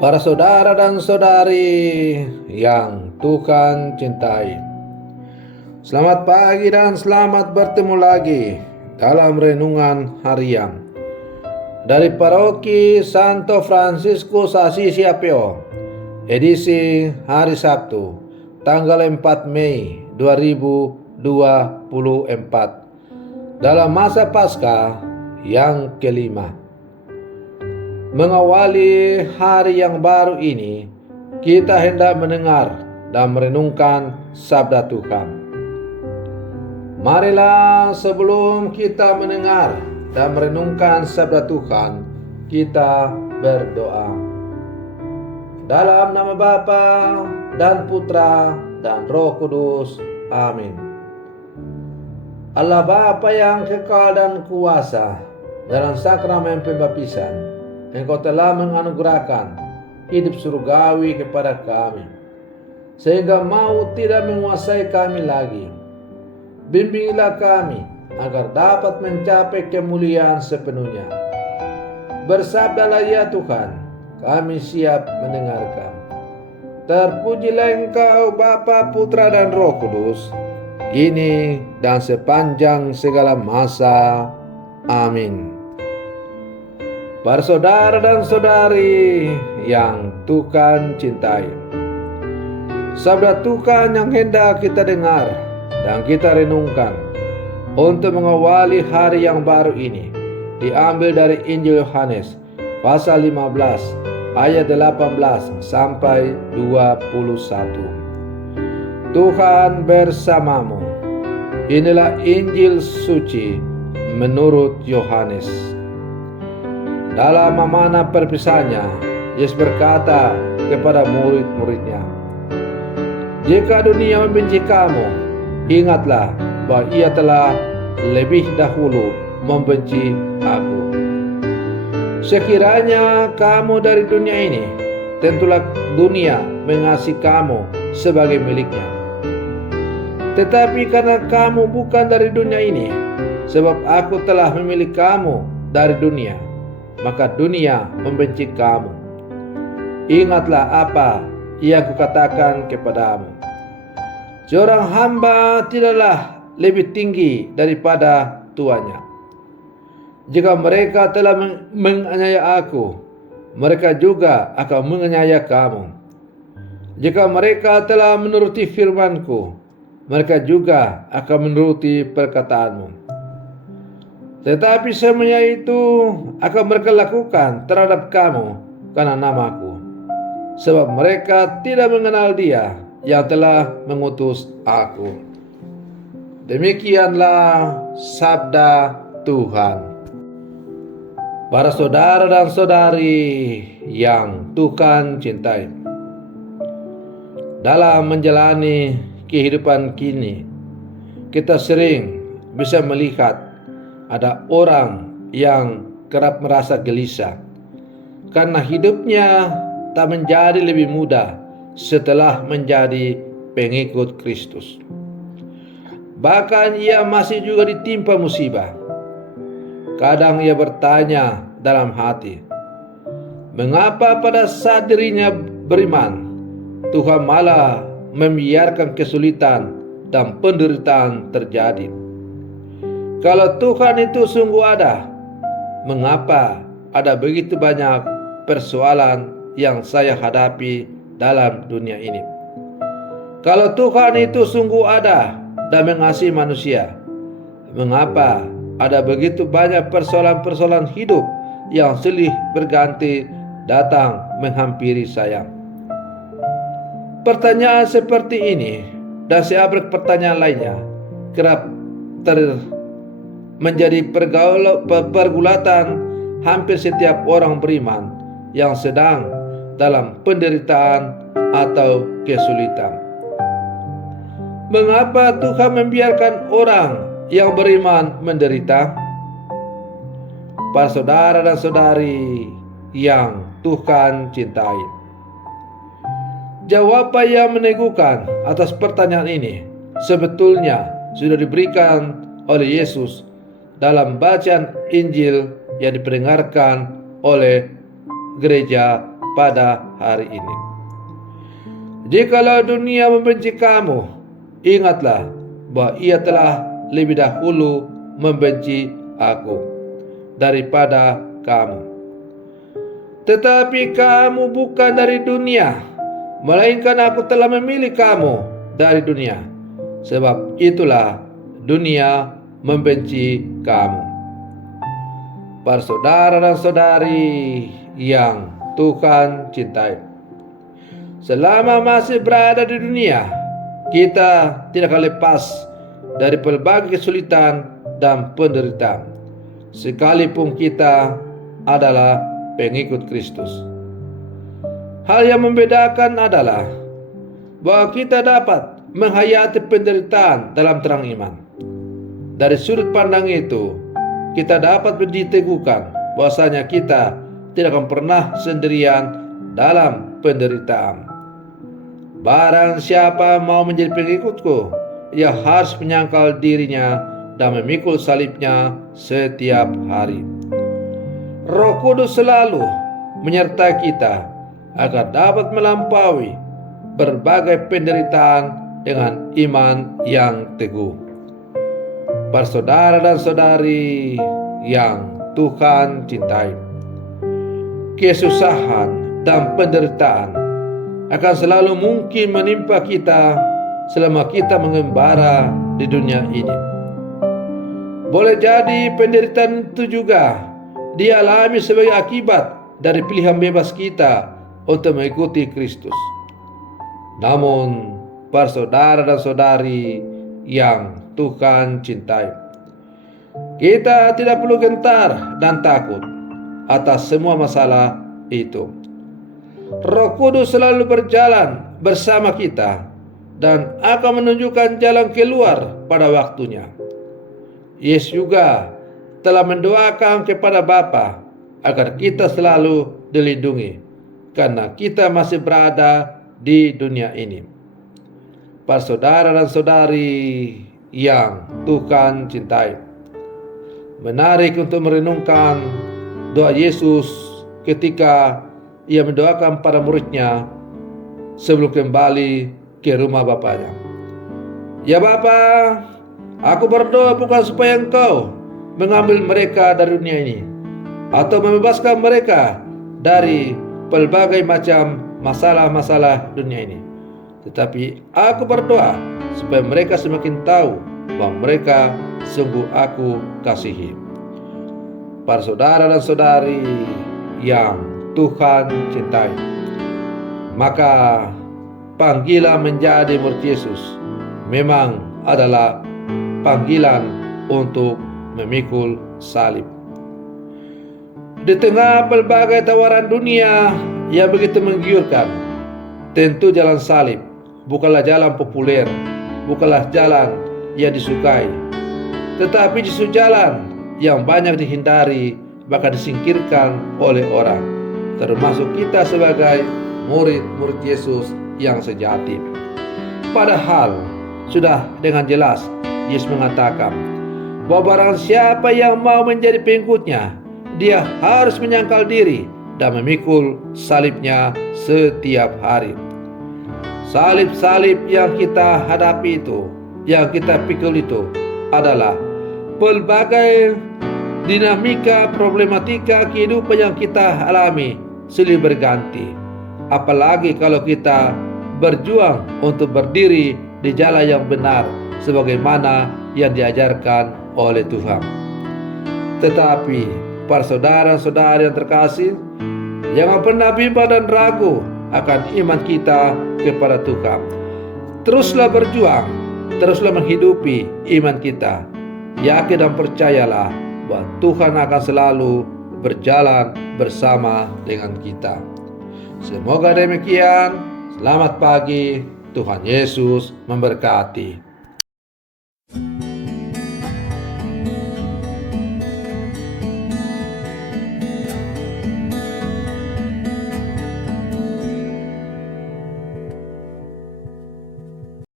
Para saudara dan saudari yang Tuhan cintai, selamat pagi dan selamat bertemu lagi dalam renungan harian dari Paroki Santo Fransiskus Assisi Apio, edisi hari Sabtu, tanggal 4 Mei 2024, dalam masa Paskah yang kelima. Mengawali hari yang baru ini, kita hendak mendengar dan merenungkan sabda Tuhan. Marilah sebelum kita mendengar dan merenungkan sabda Tuhan, kita berdoa. Dalam nama Bapa dan Putra dan Roh Kudus. Amin. Allah Bapa yang kekal dan kuasa, dalam sakramen pembaptisan Engkau telah menganugerahkan hidup surgawi kepada kami, sehingga maut tidak menguasai kami lagi. Bimbinglah kami agar dapat mencapai kemuliaan sepenuhnya. Bersabdalah ya Tuhan, kami siap mendengarkan. Terpujilah Engkau Bapa, Putra dan Roh Kudus, kini dan sepanjang segala masa. Amin. Para saudara dan saudari yang Tuhan cintai, sabda Tuhan yang hendak kita dengar dan kita renungkan untuk mengawali hari yang baru ini diambil dari Injil Yohanes pasal 15 ayat 18 sampai 21. Tuhan bersamamu. Inilah Injil suci menurut Yohanes. Dalam amanah perpisahannya, Yesus berkata kepada murid-muridnya, "Jika dunia membenci kamu, ingatlah bahwa ia telah lebih dahulu membenci aku. Sekiranya kamu dari dunia ini, tentulah dunia mengasihi kamu sebagai miliknya. Tetapi karena kamu bukan dari dunia ini, sebab aku telah memilih kamu dari dunia, maka dunia membenci kamu. Ingatlah apa yang kukatakan kepadamu. Seorang hamba tidaklah lebih tinggi daripada tuannya. Jika mereka telah menganiaya aku, mereka juga akan menganiaya kamu. Jika mereka telah menuruti firman-Ku, mereka juga akan menuruti perkataanmu. Tetapi semuanya itu akan mereka lakukan terhadap kamu karena namaku, sebab mereka tidak mengenal Dia yang telah mengutus aku." Demikianlah sabda Tuhan. Para saudara dan saudari yang Tuhan cintai, dalam menjalani kehidupan kini, kita sering bisa melihat ada orang yang kerap merasa gelisah karena hidupnya tak menjadi lebih mudah setelah menjadi pengikut Kristus. Bahkan ia masih juga ditimpa musibah. Kadang ia bertanya dalam hati, mengapa pada saat dirinya beriman, Tuhan malah membiarkan kesulitan dan penderitaan terjadi? Kalau Tuhan itu sungguh ada, mengapa ada begitu banyak persoalan yang saya hadapi dalam dunia ini? Kalau Tuhan itu sungguh ada dan mengasihi manusia, mengapa ada begitu banyak persoalan-persoalan hidup yang silih berganti datang menghampiri saya? Pertanyaan seperti ini dan seabrek pertanyaan lainnya kerap menjadi pergulatan hampir setiap orang beriman yang sedang dalam penderitaan atau kesulitan. Mengapa Tuhan membiarkan orang yang beriman menderita? Para saudara dan saudari yang Tuhan cintai, jawaban yang meneguhkan atas pertanyaan ini sebetulnya sudah diberikan oleh Yesus dalam bacaan Injil yang diperdengarkan oleh gereja pada hari ini. Jikalau dunia membenci kamu, ingatlah bahwa ia telah lebih dahulu membenci aku daripada kamu. Tetapi kamu bukan dari dunia, melainkan aku telah memilih kamu dari dunia. Sebab itulah dunia membenci kamu. Para saudara dan saudari yang Tuhan cintai, selama masih berada di dunia, kita tidak akan lepas dari pelbagai kesulitan dan penderitaan, sekalipun kita adalah pengikut Kristus. Hal yang membedakan adalah bahwa kita dapat menghayati penderitaan dalam terang iman. Dari sudut pandang itu, kita dapat diteguhkan bahwasanya kita tidak akan pernah sendirian dalam penderitaan. Barang siapa mau menjadi pengikutku, ia harus menyangkal dirinya dan memikul salibnya setiap hari. Roh Kudus selalu menyertai kita agar dapat melampaui berbagai penderitaan dengan iman yang teguh. Para saudara dan saudari yang Tuhan cintai, kesusahan dan penderitaan akan selalu mungkin menimpa kita selama kita mengembara di dunia ini. Boleh jadi penderitaan itu juga dialami sebagai akibat dari pilihan bebas kita untuk mengikuti Kristus. Namun, para saudara dan saudari yang Tuhan cintai, kita tidak perlu gentar dan takut atas semua masalah itu. Roh Kudus selalu berjalan bersama kita dan akan menunjukkan jalan keluar pada waktunya. Yesus juga telah mendoakan kepada Bapa agar kita selalu dilindungi karena kita masih berada di dunia ini. Para saudara dan saudari yang Tuhan cintai, menarik untuk merenungkan doa Yesus ketika ia mendoakan para muridnya sebelum kembali ke rumah Bapaknya. Ya Bapa, aku berdoa bukan supaya Engkau mengambil mereka dari dunia ini atau membebaskan mereka dari pelbagai macam masalah-masalah dunia ini, tetapi aku berdoa supaya mereka semakin tahu bahwa mereka sungguh aku kasihi. Para saudara dan saudari yang Tuhan cintai, maka panggilan menjadi murid Yesus memang adalah panggilan untuk memikul salib. Di tengah pelbagai tawaran dunia yang begitu menggiurkan, tentu jalan salib bukanlah jalan populer, bukanlah jalan yang disukai, tetapi justru jalan yang banyak dihindari, bahkan disingkirkan oleh orang, termasuk kita sebagai murid-murid Yesus yang sejati. Padahal sudah dengan jelas Yesus mengatakan bahwa barang siapa yang mau menjadi pengikutnya, dia harus menyangkal diri dan memikul salibnya setiap hari. Salib-salib yang kita hadapi itu, yang kita pikul itu adalah pelbagai dinamika problematika kehidupan yang kita alami silih berganti. Apalagi kalau kita berjuang untuk berdiri di jalan yang benar sebagaimana yang diajarkan oleh Tuhan. Tetapi para saudara-saudari yang terkasih, jangan pernah bimbang dan ragu akan iman kita kepada Tuhan. Teruslah berjuang, teruslah menghidupi iman kita. Yakin dan percayalah bahwa Tuhan akan selalu berjalan bersama dengan kita. Semoga demikian. Selamat pagi. Tuhan Yesus memberkati.